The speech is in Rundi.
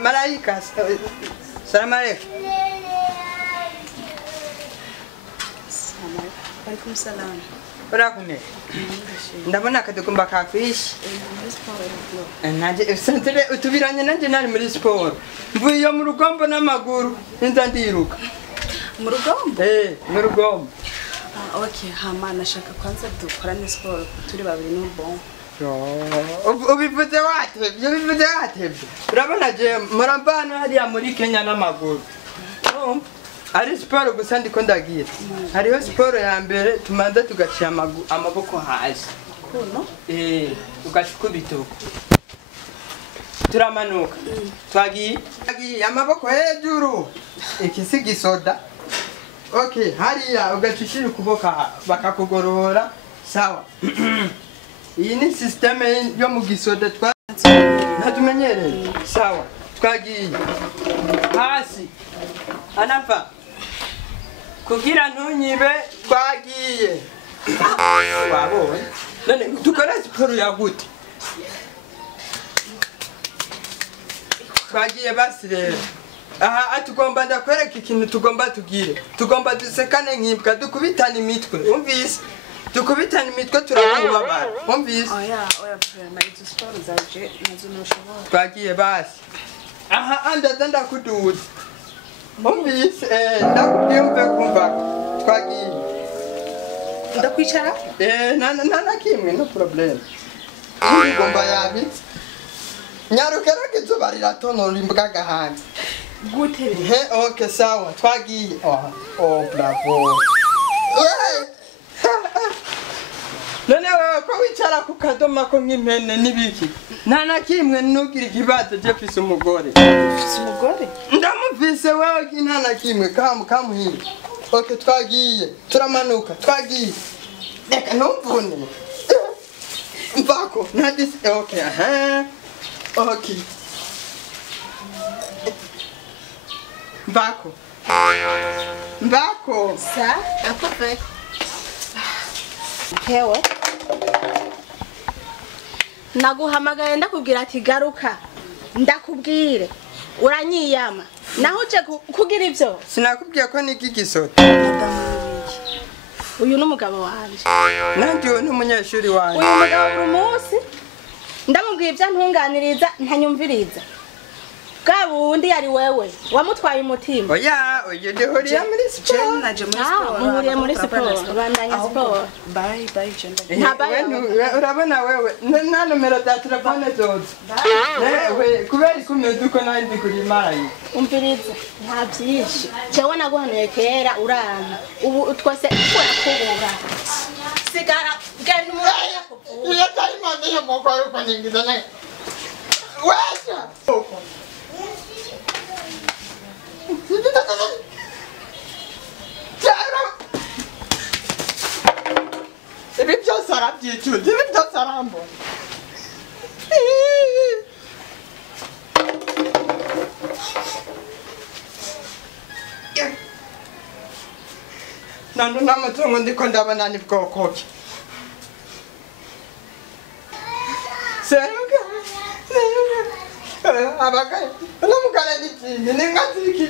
Malaika. Salamu alaikum. Alaikum salam. Urakumye. Ndabona akadukumba kakwishi. Nanje santere utubiranye nanje nari muri sport. Mvuye mu rugombo n'amaguru nza ndiruka. Mu rugombo? Mu rugombo. Okay, hama nashaka kwanza dukorane sport turi babiri n'ubongo. Ubivuze wate. Urabona je murambana hariya muri Kenya n'amaguru. Ari siporo gusa ndiko ndagira. Hariho siporo ya mbere tumanza tugaciye amaboko hasi. Kuno? Ugashikubita. Turamanuka. Twagiye amaboko hejuru. Ikisi gisoda. Okay, hariya ugacishira ukuboka bakakugorora. Sawa. Iyi ni systeme yo mu gisoda ntatumenyereye. Sawa. Twagiye. Hasi. Anafa. Kugira ntunyibe twagiye. Wabonye. None dukora siporo ya gute? Twagiye basi rero. Aha atugomba ndakwereka ikintu tugomba tugire. Tugomba dusekane nk'imbwa dukubitana imitwe. Umvise? Dukubitana imitwe turabubabara. Umvise? Oya prema izo sport zaje nazo noshobora. Twagiye basi. Aha andaza ndakuduza. Umvise ndakubwiye umve kumva. Twagiye. Ndakwicara? Na kimwe no problem. Ngomba yabitse. Nyarukera kizuba riratonora imbwa gahanga. Gute? Okay sawa twagiye. Bravo. None wewe ko wicara ku kadoma ko nk'impene nibiki? Nta kimwe nugira ikibazo je fise umugore. Fise umugore? Ndamuvise wewe nta na kimwe kamuhira. Okay twagiye. Turamanuka twagiye. Reka ntumvune. Mvako nadise okay Okay. Mbako. Sa? Perfect. Hewe. Naguhamagaye ndakubwira ati garuka. Ndakubwire. Uranyiyama. Naho uje kugira ivyo? Sinakubwiye ko niki gisoda. Uyu numugabo wanje. Nandi we n'umunyeshuri wanje. Uyu mugabo buri munsi ndamubwiye ivyo ntunganiriza ntanyumviriza. Gabundi yari wewe wamutwaye umutima. Oya ndihuriye muri siporo. Naje muri siporo. Muhuriye muri siporo. Bandanya siporo. Bye gender. Urabona wewe nta numero za telefone zose. Wewe kubera ikumeze uko nandi kuri mayi. Umviriza nta byinshi. Cewe naguhanuye kera urana. Ubu twese kurakubura. Sigara genda umwanya kuvuga. Iyo tari mande yo moko yuko ningiza naye. Wewe. Ibi byose arabyicuza, ibi byose arambona. Nando n'amatungo ndiko ndabona ni bwoko ki. Seruka. Abagaya, namugara n'ikindi, n'ingaziki.